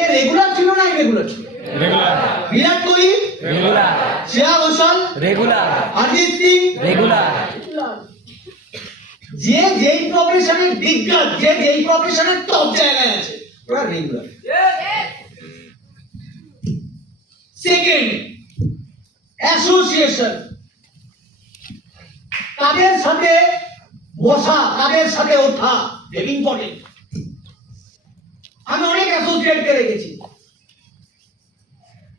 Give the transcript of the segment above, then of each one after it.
A regular ছিল না irregular ছিল? Regular. Virat Kohli regular. Shreya Ghoshal regular. Arijit Singh regular. যে যেই প্রফেশনের দিগ্গজ, যে যেই প্রফেশনের টপ জায়গায় আছে ওরা রেগুলার। Second, association. তাদের সাথে বসা, তাদের সাথে ওঠা ভেরি ইম্পর্টেন্ট। আমি অনেক অ্যাসোসিয়েটকে রেখেছি।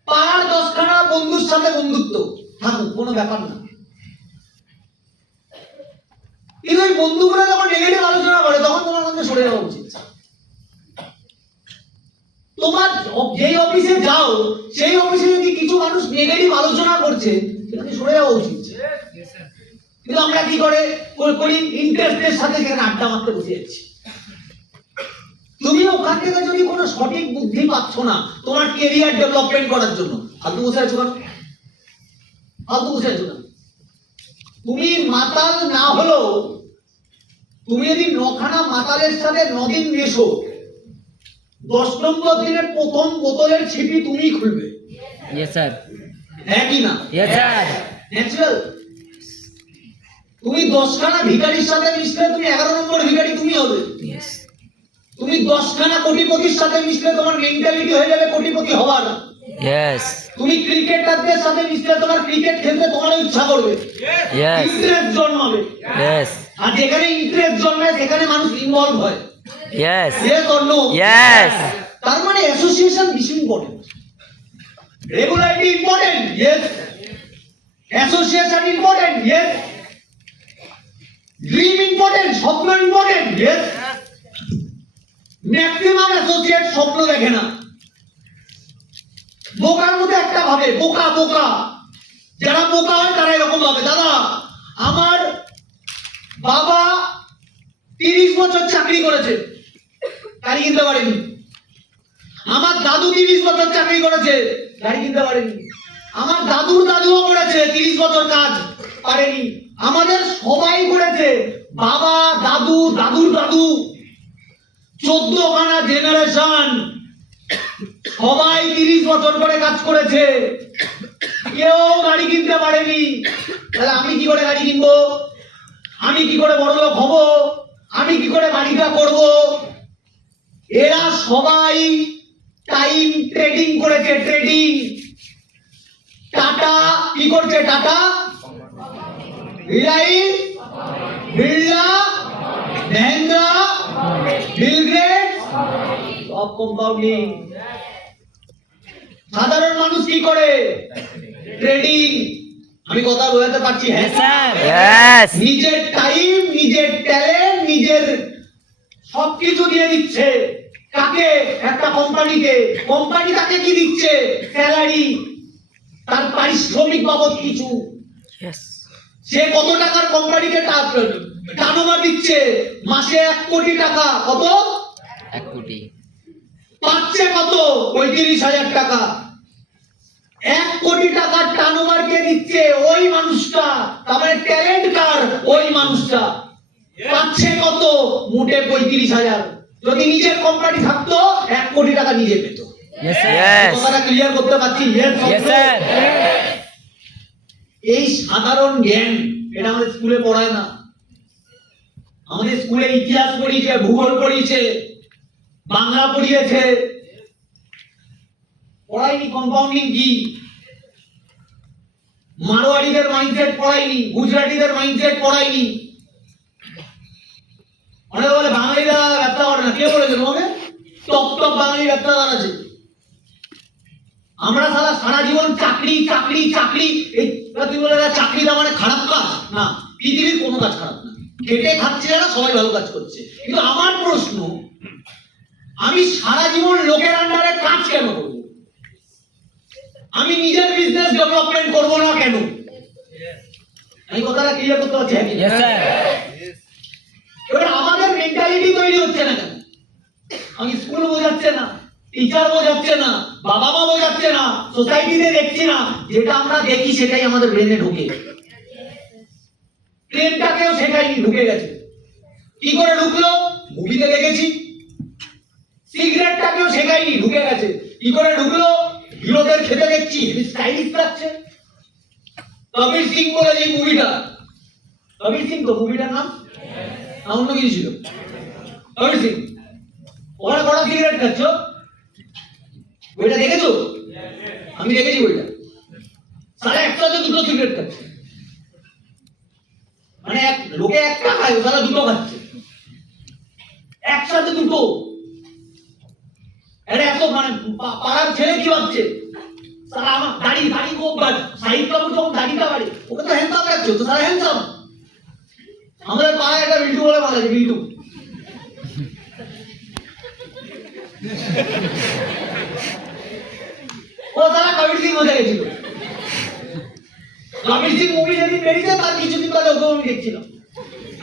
পাড়ার 10খানা বন্ধুর সাথে বন্ধুত্ব থাকুক, কোনো ব্যাপার না, কিন্তু ওই বন্ধুগুলো যখন নেগেটিভ আলোচনা করে তখন তোমার মধ্যে সরে যাওয়া উচিত। তোমার যেই অফিসে যাও সেই অফিসে যদি কিছু মানুষ নেগেটিভ আলোচনা করছে সেখানে সরে যাওয়া উচিত। কিন্তু আমরা কি করি ইন্টারেস্টের সাথে সেখানে আড্ডা মারতে বসে যাচ্ছি। তুমি ওখান থেকে যদি কোনো সঠিক বুদ্ধি পাচ্ছ না তোমার কেরিয়ার ডেভেলপমেন্ট করার জন্য, ফালতু বসে আছো না, ফালতু বসে আছো না। তুমি মাতাল না হলেও তুমি যদি 9খানা মাতালের সাথে 9 দিন মেশো, 10 নম্বর দিনের প্রথম বোতলের ছিপি তুমিই খুলবে। Yes sir. হ্যাঁ কি না? Yes sir. ন্যাচারাল। তুমি 10খানা ভিখারির সাথে মিশলে তুমি 11 নম্বর ভিখারি তুমি হবে। ইয়েস। তুমি 10খানা কোটিপতির সাথে মিশলে তোমার মেন্টালিটি হয়ে যাবে কোটিপতি হওয়ার। ইয়েস। তুমি ক্রিকেটারদের সাথে মিশলে তোমার ক্রিকেট খেলতে তোমার ইচ্ছা করবে, ইয়েস। ইন্টারেস্ট জন্মাবে। ইয়েস। আর যেখানে ইন্টারেস্ট জন্মায় সেখানে মানুষ ইনভলভ হয়। Yes. Yes or no? Yes. তার মানে অ্যাসোসিয়েশন ভীষণ important. Regularity important, yes. Association important, yes. Dream important, স্বপ্ন ইম্পর্টেন্ট, ইয়েস। ম্যাক্সিমাম অ্যাসোসিয়েট স্বপ্ন দেখে না। বোকার মধ্যে একটা ভাবে, বোকা বোকা। যারা বোকা হয় তারা এরকম ভাবে, দাদা আমার বাবা 30 বছর চাকরি করেছে, গাড়ি কিনতে পারেনি। আমার দাদু 30 বছর চাকরি করেছে, গাড়ি কিনতে পারেনি। আমার দাদুর দাদুও করেছে 30 বছর কাজ, পারেনি। আমাদের সবাই করেছে, বাবা দাদু দাদুর দাদু 14খানা জেনারেশন সবাই 30 বছর করে কাজ করেছে, কেউ গাড়ি কিনতে পারেনি। তাহলে আমি কি করে গাড়ি কিনবো? আমি কি করে বড়লোক হব? আমি কি করে বাড়িটা করব? এরা সবাই টাইম ট্রেডিং করেছে, ট্রেডিং। টাটা কি করছে? টাটা, রিলায়েন্স, বিড়লা, মহিন্দ্রা, বিল গেটস, সব কম্পাউন্ডিং। সাধারণ মানুষ কি করে? ট্রেডিং। আমি কথা বোঝাতে পারছি? হ্যাঁ স্যার। ইয়েস। নিজের টাইম, নিজের ট্যালেন্ট, নিজের সবকিছু দিয়ে দিচ্ছে। কাকে? একটা কোম্পানিকে। কোম্পানি তাকে কি দিচ্ছে? স্যালারি, তার পারিশ্রমিক বাবদ কিছু। ইয়েস। সে কত টাকার কোম্পানিকে টার্নওভার দিচ্ছে? মাসে 1 কোটি টাকা। কত? 1 কোটি। পাচ্ছে কত? 35,000 টাকা। 1 কোটি টাকার টার্নওভার কে দিচ্ছে? ওই মানুষটা। তার মানে ট্যালেন্ট কার? ওই মানুষটা। পাচ্ছে কত? মোটে 35,000। যদি নিজের কোম্পানি থাকতো 1 কোটি টাকা নিজে পেত। Yes sir. কথাটা ক্লিয়ার করতে পারছি? Yes sir. এই সাধারণ জ্ঞান এটা আমাদের স্কুলে পড়ায় না। আমাদের স্কুলে ইতিহাস পড়িয়েছে, ভূগোল পড়িয়েছে, বাংলা পড়িয়েছে, পড়ায়নি কম্পাউন্ডিং কি, মারোয়াড়িদের মাইন্ডসেট পড়ায়নি, গুজরাটিদের মাইন্ডসেট পড়ায়নি। অনেকে বলে বাঙালিরা ব্যবসা করে না। কে বলেছে তোমাকে? টপ টপ বাঙালি ব্যবসাদার আছে। আমরা সারা জীবন চাকরি চাকরি চাকরি। এই তুমি বলে চাকরি দেওয়া মানে খারাপ কাজ না, পৃথিবীর কোনো কাজ খারাপ না। খেটে খাচ্ছে যারা সবাই ভালো কাজ করছে। কিন্তু আমার প্রশ্ন, আমি সারা জীবন লোকের আন্ডারে কাজ কেন করব? আমি নিজের বিজনেস ডেভেলপমেন্ট করব না কেন? আমি কথাটা ক্লিয়ার করতে পারছি? Yes sir. এবার আমাদের মেন্টালিটি তৈরি হচ্ছে না কেন? আমি স্কুল বোঝাচ্ছে না, টিচার বোঝাচ্ছে না, বাবা মা বোঝাচ্ছে না, সোসাইটিতে দেখছি না। যেটা আমরা দেখি সেটাই আমাদের ব্রেনে ঢুকে। ট্রেনটাকেও সেটাই ঢুকে গেছে। কি করে ঢুকলো? মুভিতে দেখেছি। সিগারেটটাকেও শেখায়নি, ঢুকে গেছে। কি করে ঢুকলো? হিরোদের খেতে দেখছি স্টাইলিশ লাগছে। কবির সিং বলে যে মুভিটা, কবির সিং তো মুভিটার নাম, না অন্য কিছু ছিল? কবির সিং। ওরা কটা সিগারেট খাচ্ছ? বইটা দেখেছো? আমি দেখেছি বইটা। সারা একসাথে দুটো সিগারেট খাচ্ছে, মানে এক লোকে একটা খায়, সারা দুটো খাচ্ছে একসাথে দুটো। এটা এত মানে পাড়ার ছেলে কি ভাবছে? সারা আমার দাড়ি দাড়ি খুব বাড়ে, সাইড কাপড় যখন দাড়িটা বাড়ে, ওকে তো হ্যান্ডসাম লাগছে, তো সারা হ্যান্ডসাম। আমাদের পাড়ায় একটা বিল্টু বলে মারা যায়, বিল্টু। ও সারা কবির সিং হয়ে গেছিল। কবির সিং মুভি যেদিন বেরিয়েছে তার কিছুদিন বাদে ওকে আমি দেখছিলাম,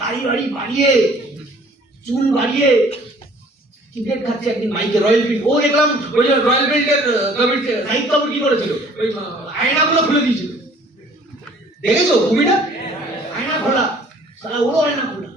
দাড়ি বাড়ি বাড়িয়ে, চুল বাড়িয়ে সিগারেট খাচ্ছে একদিন মাইকে, রয়্যাল ফিল্ড। ও দেখলাম ওই যে রয়্যাল ফিল্ডের কবির সাহিদ কাপুর কি করেছিল, ওই আয়নাগুলো খুলে দিয়েছিল। দেখেছো মুভিটা? আয়না খোলা, সারা ওরও আয়না খোলা।